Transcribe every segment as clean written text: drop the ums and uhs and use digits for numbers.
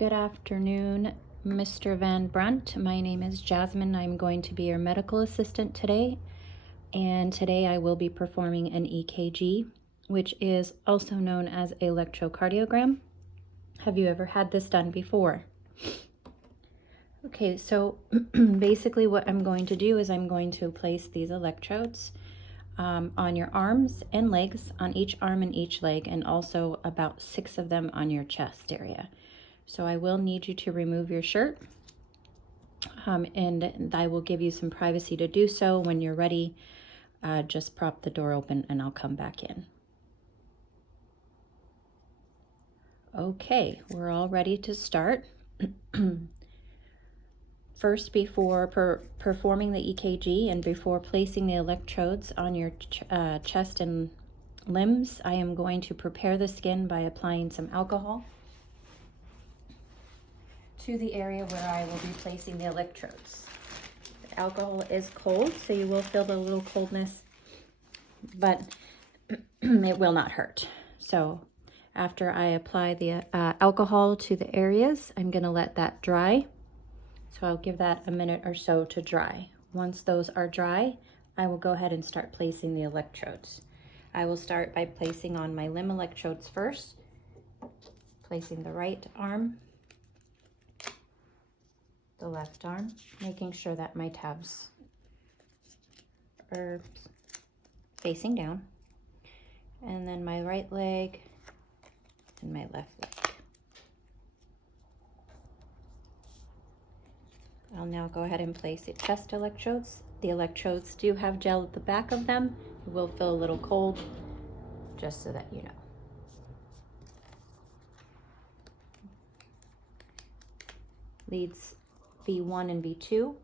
Good afternoon, Mr. Van Brunt. My name is Jasmine. I'm going to be your medical assistant today. And today I will be performing an EKG, which is also known as electrocardiogram. Have you ever had this done before? Okay, so basically what I'm going to do is I'm going to place these electrodes on your arms and legs, on each arm and each leg, and also about 6 of them on your chest area. So I will need you to remove your shirt, and I will give you some privacy to do so. When you're ready, just prop the door open and I'll come back in. Okay, we're all ready to start. First, before performing the EKG and before placing the electrodes on your chest and limbs, I am going to prepare the skin by applying some alcohol to the area where I will be placing the electrodes. The alcohol is cold, so you will feel the little coldness, but it will not hurt. So after I apply the alcohol to the areas, I'm going to let that dry. So I'll give that a minute or so to dry. Once those are dry, I will go ahead and start placing the electrodes. I will start by placing on my limb electrodes first, placing the right arm, the left arm, making sure that my tabs are facing down, and then my right leg and my left leg. I'll now go ahead and place the chest electrodes. The electrodes do have gel at the back of them. It will feel a little cold, just so that you know. Leads V1 and V2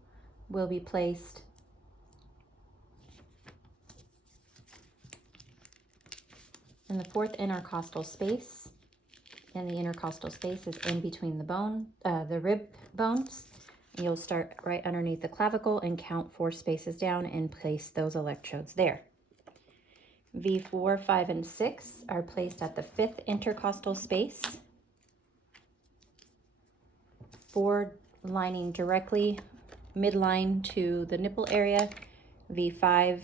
will be placed in the 4th intercostal space, and the intercostal space is in between the rib bones. You'll start right underneath the clavicle and count 4 spaces down and place those electrodes there. V4, 5, and 6 are placed at the 5th intercostal space, 4 lining directly midline to the nipple area. V5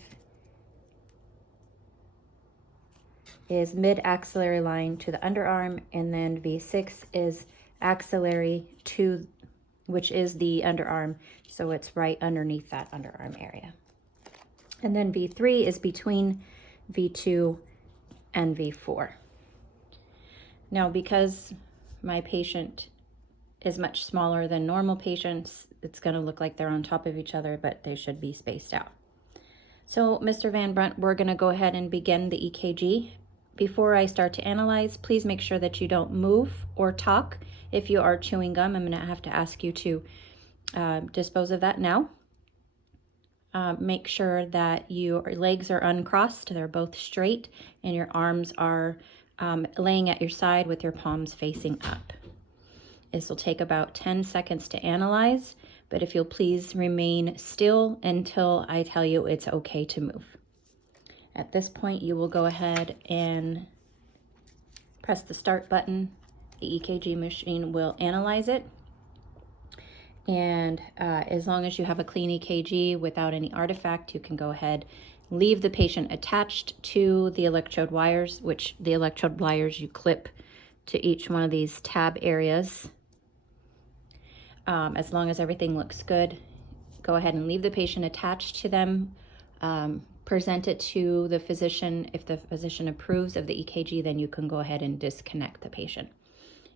is mid-axillary line to the underarm, and then V6 is axillary to, which is the underarm, so it's right underneath that underarm area. And then V3 is between V2 and V4. Now, because my patient is much smaller than normal patients, it's going to look like they're on top of each other, but they should be spaced out. So, Mr. Van Brunt, we're going to go ahead and begin the EKG. Before I start to analyze, please make sure that you don't move or talk. If you are chewing gum, I'm going to have to ask you to dispose of that now. Make sure that your legs are uncrossed, they're both straight, and your arms are laying at your side with your palms facing up. This will take about 10 seconds to analyze, but if you'll please remain still until I tell you it's okay to move. At this point, you will go ahead and press the start button. The EKG machine will analyze it. And as long as you have a clean EKG without any artifact, you can go ahead, leave the patient attached to the electrode wires, which the electrode wires you clip to each one of these tab areas. As long as everything looks good, go ahead and leave the patient attached to them. Present it to the physician. If the physician approves of the EKG, then you can go ahead and disconnect the patient.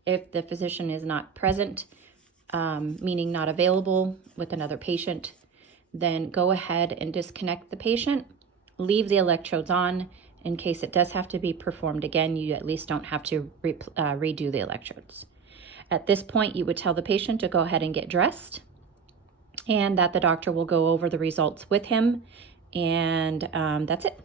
If the physician is not present, meaning not available with another patient, then go ahead and disconnect the patient. Leave the electrodes on in case it does have to be performed again. You at least don't have to redo the electrodes. At this point, you would tell the patient to go ahead and get dressed, and that the doctor will go over the results with him, and that's it.